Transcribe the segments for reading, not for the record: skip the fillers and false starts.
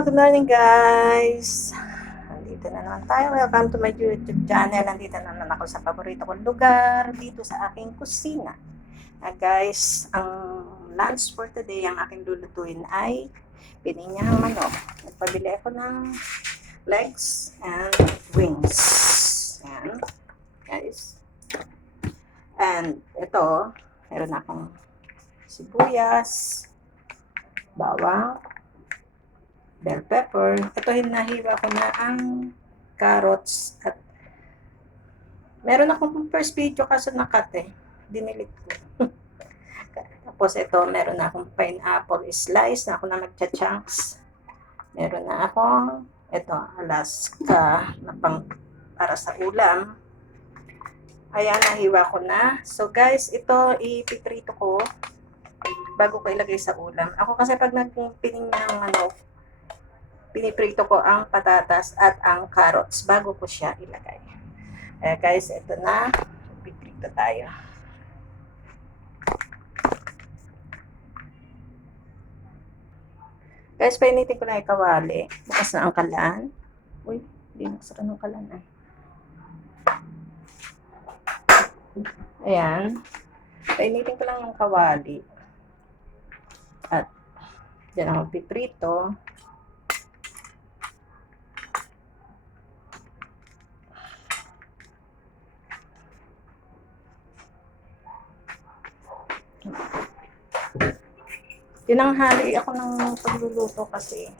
Good morning guys! Nandito na naman tayo. Welcome to my YouTube channel. Nandito na naman ako sa paborito kong lugar, dito sa aking kusina. Guys, ang lunch for today, ang aking lulutuin ay pininyang manok. Nagpabili ako ng legs and wings. Ayan, guys. And ito, meron akong sibuyas, bawang, bell pepper. Ito, hinahiwa ko na ang carrots at meron akong first video kaso nakat dinilit ko. Tapos ito, meron na akong pineapple slice na ako na magcha-chunks. Meron na akong ito, Alaska na para sa ulam. Ayan, nahiwa ko na. So guys, ito ipiprito ko bago ko ilagay sa ulam. Ako kasi pag nagpining ng manok, piniprito ko ang patatas at ang carrots bago ko siya ilagay. Guys, ito na. Piprito tayo. Guys, painitin ko na yung kawali. Bukas na ang kalan. Uy, hindi nagsara ng kalan ay. Ayan. Painitin ko lang ang kawali. At dyan ako piprito. Tinanghali ako ng pagluluto kasi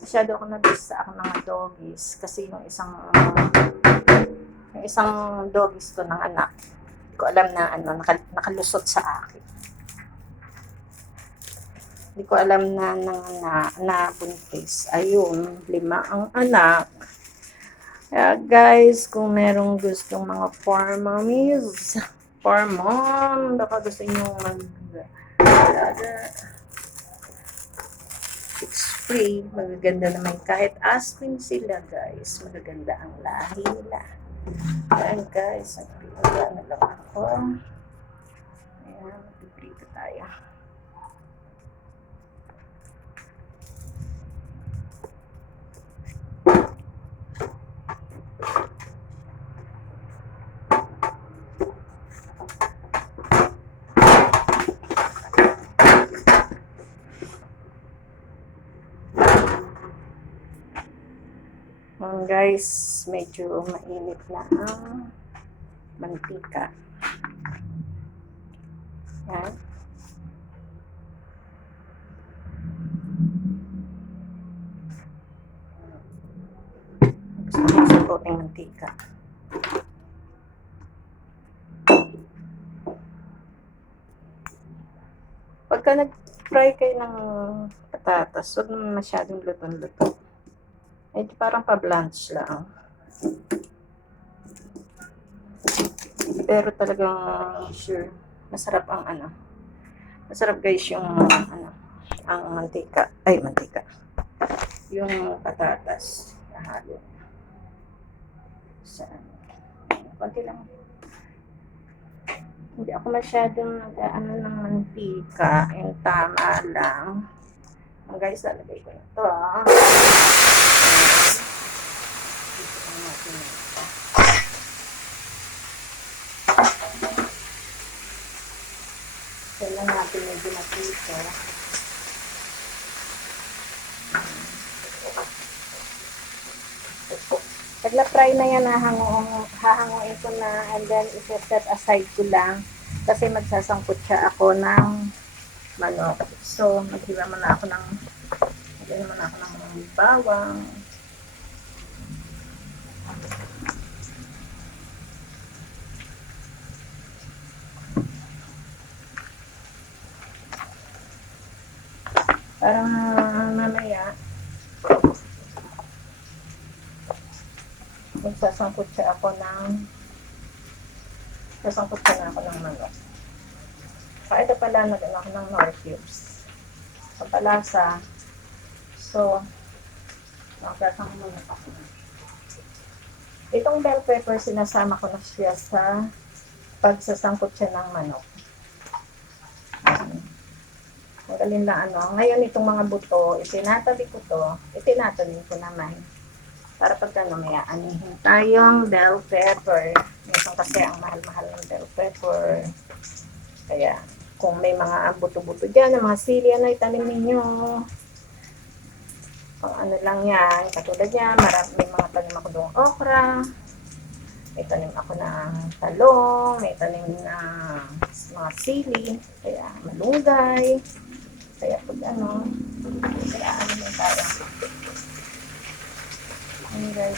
masyado ako nabisa ako ng doggies kasi yung isang doggies ko ng anak, hindi ko alam na nakalusot sa akin. Hindi ko alam na buntis. Ayun, 5 ang anak. Kaya guys, kung merong gustong mga for mom, baka gusto nyo it's free, magaganda naman kahit aspin sila guys, magaganda ang lahi nila. Ayan guys, nagpipila na lang ako. Ayan, magpipilito tayo. Guys, medyo mainit na ang mantika. Yan. Gusto ko sa konting mantika. Pagka nag-fry kayo ng patatas, huwag naman masyadong lutong-luto. Medyo parang pa-blanch lang. Pero talagang sure, masarap ang masarap guys yung ang mantika. Yung patatas. Nahalo. Konti lang. Hindi ako masyadong ng mantika. Yung tama lang. Guys, lalagay ko na ito Kailan natin medyo matito. Pag na-fry na yan, hahanguin ko na and then i-set aside ko lang kasi magsasangkot siya ako ng manok. So, maghiwa muna ako ng bawang. Parang mamaya sasangkot na ako ng manok. Ito pala, nagano ako ng nor cubes. Sa palasa. So, magkasang manok ako. Itong bell pepper, sinasama ko na siya sa pagsasangkot siya ng manok. Tanggalin lang ano. Ngayon itong mga buto, itinatabi ko to, itinatabi ko naman. Para pagka may aanihin tayong bell pepper. Minsan kasi ang mahal-mahal ng bell pepper. Kaya kung may mga buto-buto dyan, mga sili na itanim ninyo. Ano lang yan, katulad yan, may mga tanim ako doong okra, may tanim ako ng talong, may tanim na mga sili, kaya malunggay, kaya pag ano, kaya ano na tayo. Anyway,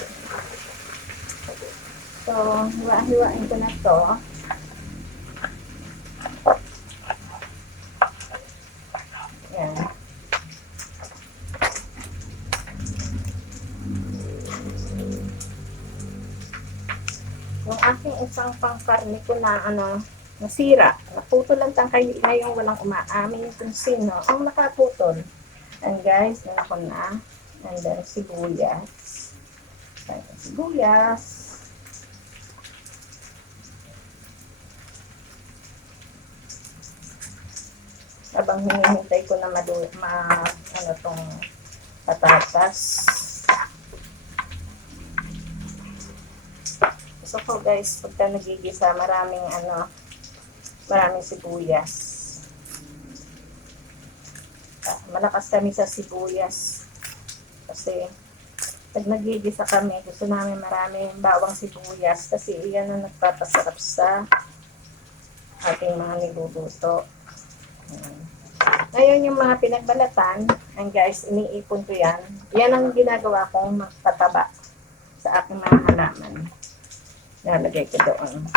so, hiwa-hiwain ko na to. Yan. Yung aking isang pangkarne ko na ano, nasira. Naputol lang tangkay ngayon, walang umaamin kung sino ang nakaputol. And guys, yan ako na. And then sibuyas. Sibuyas. Habang hinihintay ko na ano tong patatas. So po guys, pagka nagigisa, maraming sibuyas. Malakas kami sa sibuyas. Kasi pag nagigisa kami, gusto namin maraming bawang sibuyas kasi iyan ang nagpapasarap sa ating mga niluluto. Ngayon yung mga pinagbalatan, and guys, iniipon ko yan. Yan ang ginagawa kong magpataba sa aking mga halaman. Nalagay ko doon.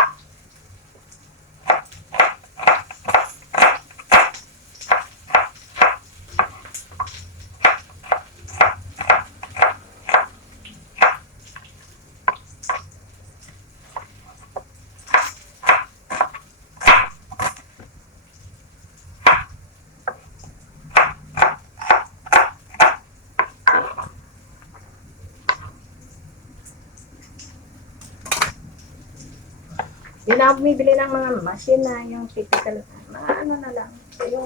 Hindi na ako bumibili ng mga machine na yung typical, mga ano na lang, yung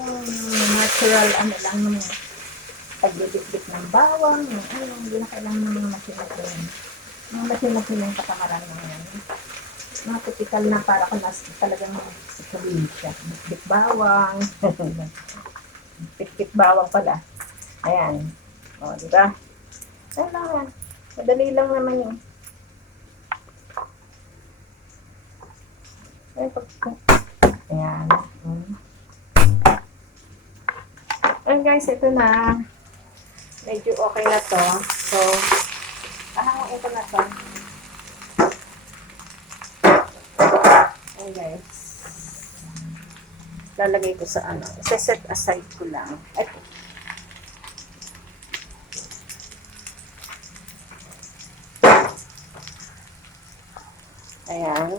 natural ano lang ng pagbibit-bit ng bawang, yung ano, hindi na kailangan ng mga machine na yun. Mga machine yung katamaran ng yan. Mga typical na para kung talagang sa probinsya. Bit bawang, bit bawang pala. Ayan. O, diba? Ayan lang yan. Madali lang naman yun. Ayan. Ayan guys, ito na. Medyo okay na to. So, pahanguin ko na to. Ayan guys. Lalagay ko sa ano. Set aside ko lang. Ay, ayan.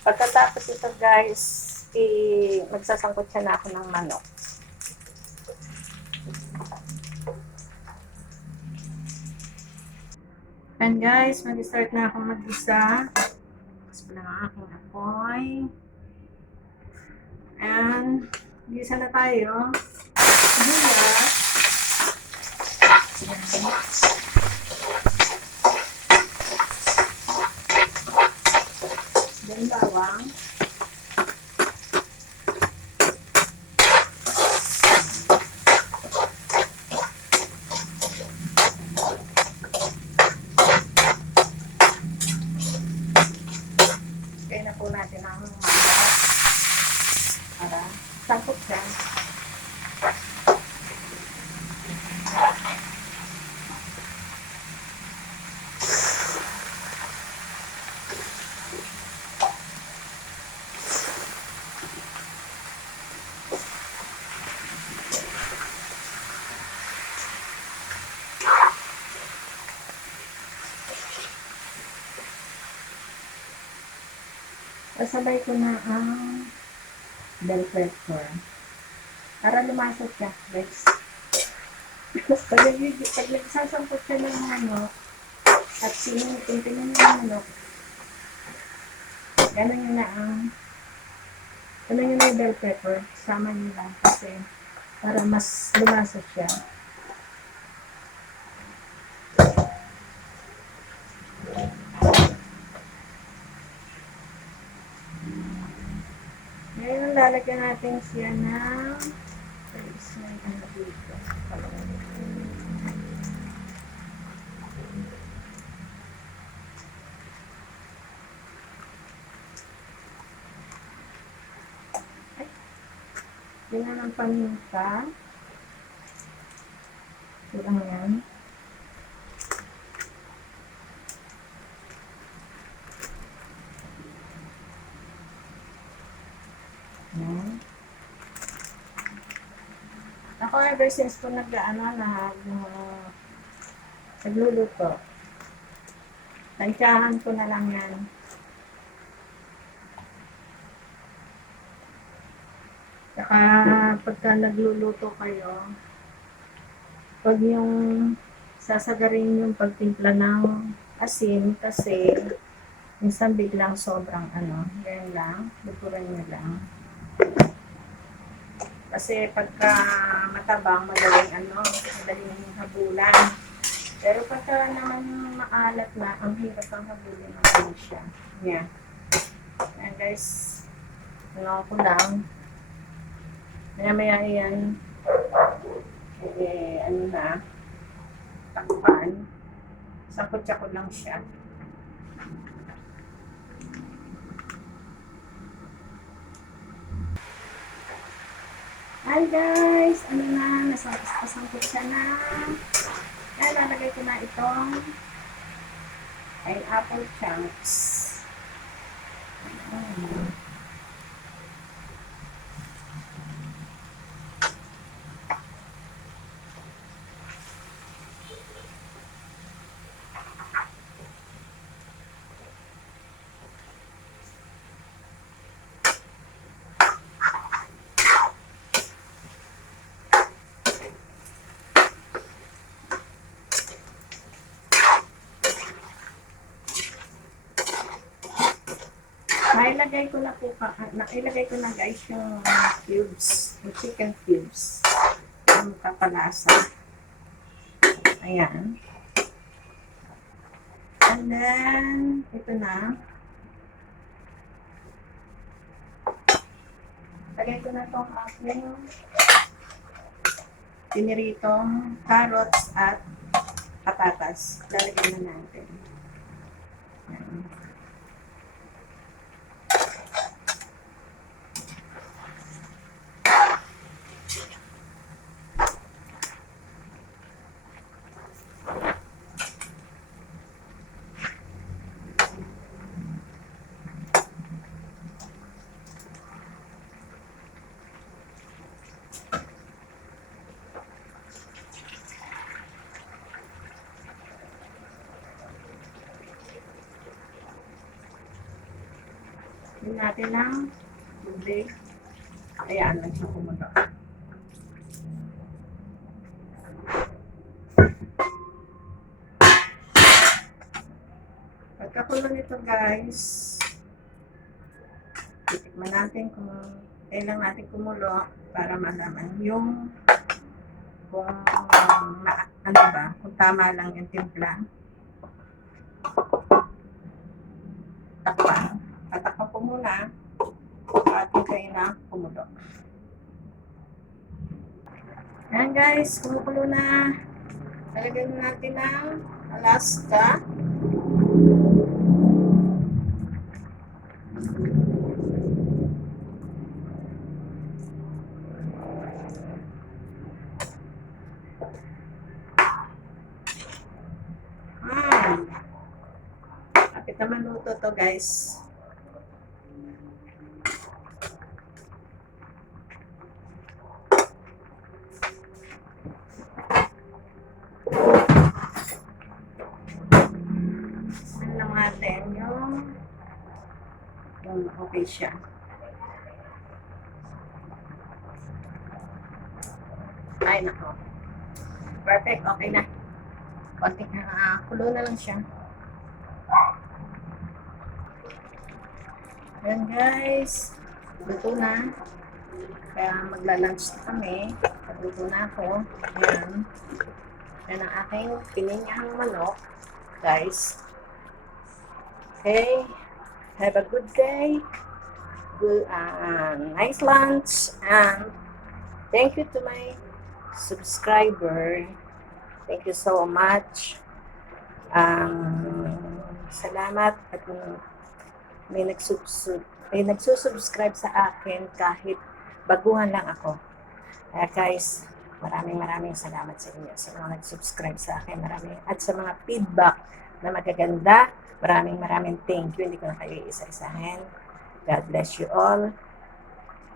Pagkatapos ito guys, magsasangkot siya na ako ng manok. And guys, mag-start na akong mag-isa. Tapos pala ang aking apoy. And, mag-isa na tayo. Sibuyas. Then bawang. Kaya na po natin ang manok para sangkot siya. Kasabay ko na ang bell pepper. Para lumasot siya, guys. Pag nagsasangkot siya ng manok, at sinutin ng manok, gano'n yun na yung bell pepper. Sama nyo lang kasi para mas lumasot siya. Ngayon, lalagyan natin siya ng dito. Yun na ng paminta. Kulang yan. Yan. Ako ever since ko nagluluto, tansyahan ko na lang yan. Saka pagka nagluluto kayo, pag yung sasagarin yung pagtimpla ng asin kasi minsan biglang sobrang ganyan lang, luturan nyo lang. Kasi pagka matabang, madaling habulan. Pero pagka naman maalat na, ang hirap ang habulin ng siya. Yan. Yan guys, ko lang. Maya yan, takpan. Sangkutsa ko lang siya. Hi guys! Nasangkot siya na. Ayan, lalagay ko na itong pineapple chunks. Ilagay ko na guys yung cubes, yung chicken cubes. Yung kapalasa. Ayan. And then, ito na. Lagay ko na itong aking piniritong carrots at patatas. Lalagay na natin. Ayan. Hindi natin ng tubig. Ayan lang siya kumulo. Pagkakulo nito guys, titikman natin kung kailang natin kumulo para malaman yung kung kung tama lang yung timpla. Takpan. Tatakpan ko muna at hintayin na kumulo. Ayan guys, kumukulo na. Talagyan natin ng Alaska. Kapit naman luto to guys. Lang natin yung kung okay siya. Ay, nako. Perfect, okay na. Konting kulo na lang siya. Ayan guys, luto na. Kaya magla-lunch na kami. Luto na ako. Ayan. Yan ang aking pininyahang manok. Guys. Okay. Have a good day. Good, nice lunch. And thank you to my subscriber. Thank you so much. Salamat at may nagsusubscribe sa akin kahit baguhan lang ako. Kaya guys, maraming salamat sa inyo sa mga nag-subscribe sa akin. At sa mga feedback na magaganda, maraming thank you. Hindi ko na kayo isa-isahin. God bless you all.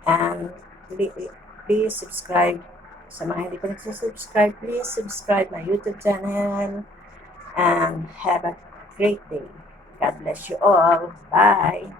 And please subscribe. Sa mga hindi pa nagsusubscribe, please subscribe my YouTube channel. And have a great day. God bless you all. Bye.